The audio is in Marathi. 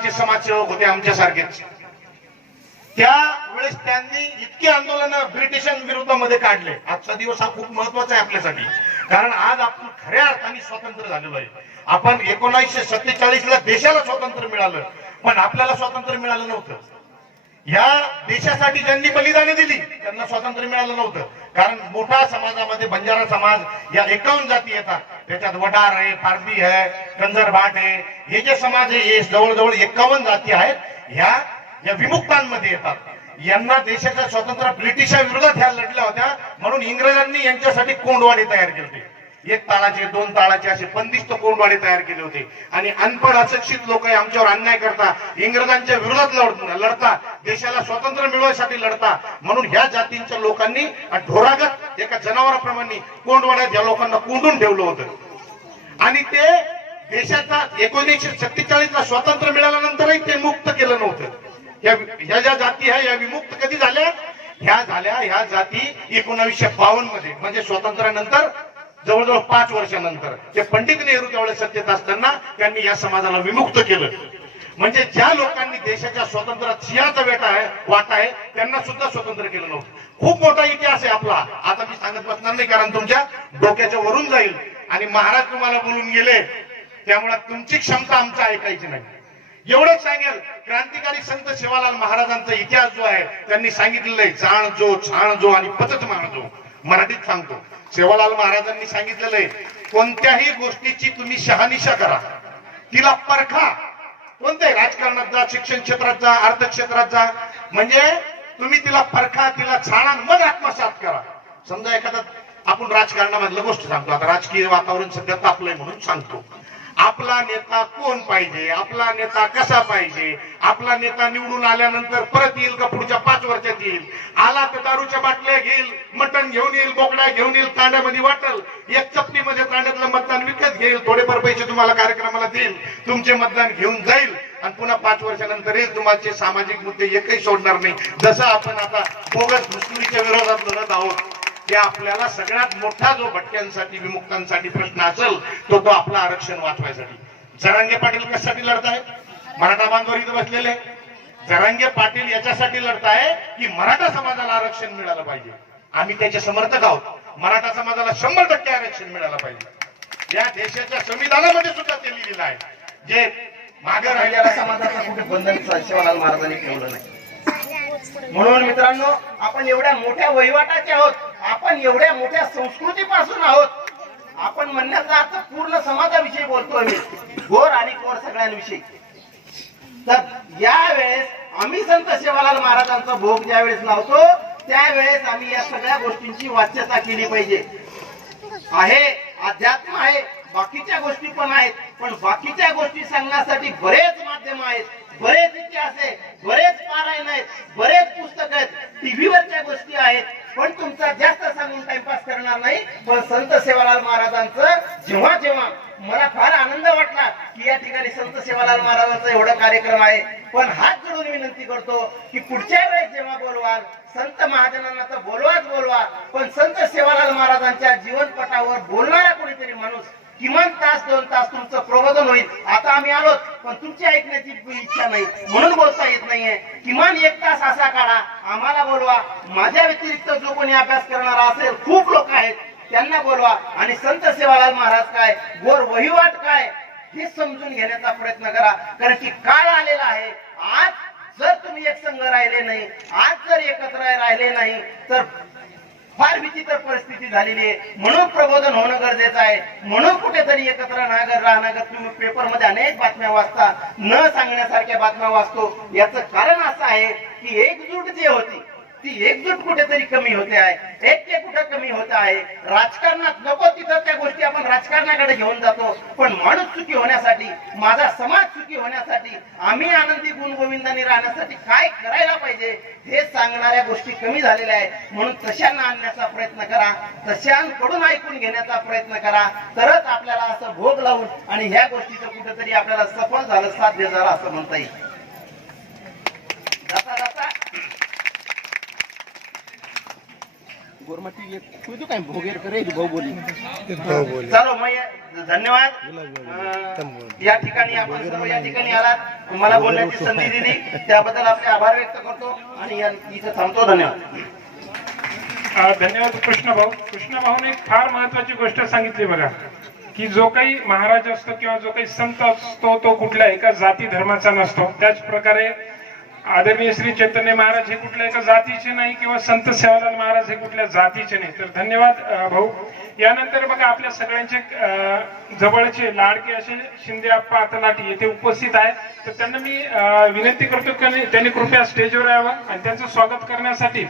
नावाचे समाजसेवक होते आमच्यासारखेच. त्यावेळेस त्यांनी इतके आंदोलन ब्रिटिशांविरोधामध्ये काढले. आजचा दिवस हा खूप महत्त्वाचा आहे आपल्यासाठी. कारण आज आपण खऱ्या अर्थाने स्वतंत्र झालेलो आहे. आपण एकोणीसशे सत्तेचाळीस ला देशाला स्वातंत्र्य मिळालं. पण आपल्याला स्वातंत्र्य मिळालं नव्हतं. या देशासाठी ज्यांनी बलिदाने दिली त्यांना स्वातंत्र्य मिळालं नव्हतं. कारण मोठा समाजामध्ये बंजारा समाज या एकावन्न जाती येतात. त्याच्यात वडार आहे पारधी आहे कंजरभाट आहे. हे जे समाज आहे हे जवळजवळ एकावन्न जाती आहेत. ह्या या विमुक्तांमध्ये येतात. यांना देशाच्या स्वातंत्र्य ब्रिटिशा विरोधात ह्या लढल्या होत्या. म्हणून इंग्रजांनी यांच्यासाठी कोंडवाडी तयार केले होते. एक ताळाचे दोन ताळाचे असे बंदिस्त कोंडवाडे तयार केले होते. आणि अनपढ अशिक्षित लोक आमच्यावर अन्याय करता इंग्रजांच्या विरोधात लढता देशाला स्वातंत्र्य मिळवण्यासाठी लढता. म्हणून ह्या जातींच्या लोकांनी ढोरागत एका जनावराप्रमाणे कोंडवाड्यात या लोकांना कोंडून ठेवलं होतं. आणि ते देशाचा एकोणीसशे सत्तेचाळीस ला स्वातंत्र्य मिळाल्यानंतरही ते मुक्त केलं नव्हतं. ह्या ज्या जाती आहे या विमुक्त कधी झाल्या? ह्या झाल्या ह्या जाती एकोणावीसशे बावन्नमध्ये म्हणजे स्वातंत्र्यानंतर जवळजवळ पाच वर्षानंतर. ते पंडित नेहरू त्यावेळेस सत्तेत असताना त्यांनी या समाजाला विमुक्त केलं. म्हणजे ज्या लोकांनी देशाच्या स्वातंत्र्यात सिंहाचा वेटा आहे वाटा आहे त्यांना सुद्धा स्वतंत्र केलं नव्हतं. खूप मोठा इतिहास आहे आपला. आता मी सांगत बसणार नाही कारण तुमच्या डोक्याच्या वरून जाईल. आणि महाराज तुम्हाला बोलून गेले. त्यामुळे तुमची क्षमता आमचा ऐकायची नाही. एवढंच सांगेल क्रांतिकारी संत सेवालाल महाराजांचा इतिहास जो आहे त्यांनी सांगितलेलं आहे जाण जो छाण जो आणि पचत जो. मराठीत सांगतो. सेवालाल महाराजांनी सांगितलेलं आहे कोणत्याही गोष्टीची तुम्ही शहानिशा करा. तिला परखा. कोणत्याही राजकारणात जा शिक्षण क्षेत्रात जा अर्थ क्षेत्रात जा. म्हणजे तुम्ही तिला परखा तिला छाणा मग आत्मसात करा. समजा एखादा आपण राजकारणामधलं गोष्ट सांगतो. आता राजकीय वातावरण सध्या तापलंय म्हणून सांगतो. आपला नेता कोण पाहिजे? आपला नेता कसा पाहिजे? आपला नेता निवडून आल्यानंतर परत येईल का पुढच्या पाच वर्षात येईल? आला तर दारूच्या बाटल्या घेईल मटण घेऊन येईल बोकड्या घेऊन येईल तांड्यामध्ये वाटल. एक चपटीमध्ये तांड्यातलं मतदान विकत घेईल थोडेफार पैसे तुम्हाला कार्यक्रमाला देईल तुमचे मतदान घेऊन जाईल. आणि पुन्हा पाच वर्षानंतरही येईल सामाजिक मुद्दे एकही सोडणार नाही. जसं आपण आता बोगस घुसखोरीच्या विरोधात लढत आहोत की आपल्याला सगळ्यात मोठा जो भटक्यांसाठी विमुक्तांसाठी प्रश्न असेल तो तो आपला आरक्षण वाचवायसाठी. जरांगे पाटील कशासाठी लढतायत? मराठा बांधवर इथं बसलेले. जरांगे पाटील याच्यासाठी लढताय की मराठा समाजाला आरक्षण मिळालं पाहिजे. आम्ही त्याचे समर्थक आहोत. मराठा समाजाला शंभर टक्के आरक्षण मिळालं पाहिजे. या देशाच्या संविधानामध्ये सुद्धा ते लिहिलेलं आहे. जे मागे राहिलेल्या समाजाचा कुठे बंधन शिवालाल महाराजांनी ठेवलं नाही. म्हणून मित्रांनो आपण एवढ्या मोठ्या वहिवाटाचे आहोत. आपण एवढ्या मोठ्या संस्कृतीपासून आहोत. आपण म्हणण्याचा अर्थ पूर्ण समाजाविषयी बोलतोय मी. गोर आणि कोर सगळ्यांविषयी. तर यावेळेस आम्ही संत सेवालाल महाराजांचा भोग ज्यावेळेस लावतो त्यावेळेस आम्ही या सगळ्या गोष्टींची वाच्यता केली पाहिजे. आहे अध्यात्म आहे बाकीच्या गोष्टी पण आहेत पण बाकीच्या गोष्टी सांगण्यासाठी बरेच माध्यम आहेत बरेच इतिहास आहे बरेच पारायण आहेत बरेच पुस्तक आहेत टीव्हीवरच्या गोष्टी आहेत पण तुमचा जास्त सांगून टाइमपास करणार नाही. पण संत सेवालाल महाराजांचं जेव्हा जेव्हा मला फार आनंद वाटला की या ठिकाणी संत सेवालाल महाराजांचा एवढा कार्यक्रम आहे. पण हात जोडून विनंती करतो की पुढच्या वेळेस जेव्हा बोलवाल संत महाजनांना तर बोलवाच बोलवा पण संत सेवालाल महाराजांच्या जीवनपटावर बोलणारा कोणीतरी माणूस किमान तास दोन तास तुमचं प्रबोधन होईल. आता आम्ही आलो पण तुमची ऐकण्याची इच्छा नाही. म्हणून बोलता येत नाहीये. किमान एक तास असा काढा. आम्हाला बोलवा. माझ्या व्यतिरिक्त जो कोणी अभ्यास करणारा असेल खूप लोक आहेत. त्यांना बोलवा. आणि संत सेवालाल महाराज काय? गोर वहिवाट काय? हे समजून घेण्याचा प्रयत्न करा. कारण की काळ आलेला आहे. आज जर तुम्ही एक संघ राहिले नाही आज जर एकत्र राहिले नाही तर फार विचित्र परिस्थिती झालेली आहे. म्हणून प्रबोधन होणं गरजेचं आहे. म्हणून कुठेतरी एकत्र नागर राहणं तुम्ही पेपरमध्ये अनेक बातम्या वाचता. न सांगण्यासारख्या बातम्या वाचतो. याचं कारण असं आहे की एकजूट जी होती ती एकजूट कुठेतरी कमी होते आहे. ऐक्य कुठं कमी होत आहे? राजकारणात नको तिथं त्या गोष्टी आपण राजकारणाकडे घेऊन जातो. पण माणूस सुखी होण्यासाठी माझा समाज सुखी होण्यासाठी आम्ही आनंदी गुणगोविंदाने राहण्यासाठी काय करायला पाहिजे हे सांगणाऱ्या गोष्टी कमी झालेल्या आहेत. म्हणून तशांना आणण्याचा प्रयत्न करा. तशांकडून ऐकून घेण्याचा प्रयत्न करा. तरच आपल्याला असं भोग लावून आणि ह्या गोष्टीचं कुठेतरी आपल्याला सफल झालं साध्य झालं असं म्हणता येईल जाता जाता गोरमाटी एक तू काय भोगेर करे भाऊ बोली भाऊ बोले चलो मग ये- धन्यवाद. या ठिकाणी आपण सर्व या ठिकाणी आलात. मला बोलण्याची संधी दिली. त्याबद्दल आपले आभार व्यक्त करतो आणि या- इथं थांबतो. धन्यवाद. अ, धन्यवाद कृष्णभाऊ. कृष्णभाऊने एक फार महत्वाची गोष्ट सांगितली बघा की जो काही महाराज असतो किंवा जो काही संत असतो तो कुठल्या एका जाती धर्माचा नसतो. त्याच प्रकारे आदरणीय श्री चैतन्य महाराज हे कुठल्या एका जातीचे नाही किंवा संत सेवालाल महाराज हे कुठल्या जातीचे नाही. तर धन्यवाद भाऊ. यानंतर बघा आपल्या सगळ्यांचे जवळचे लाडके असे शिंदे आप्पा आतलाटी येथे उपस्थित आहेत. तर त्यांना मी विनंती करतो की त्यांनी कृपया स्टेजवर यावं आणि त्यांचं स्वागत करण्यासाठी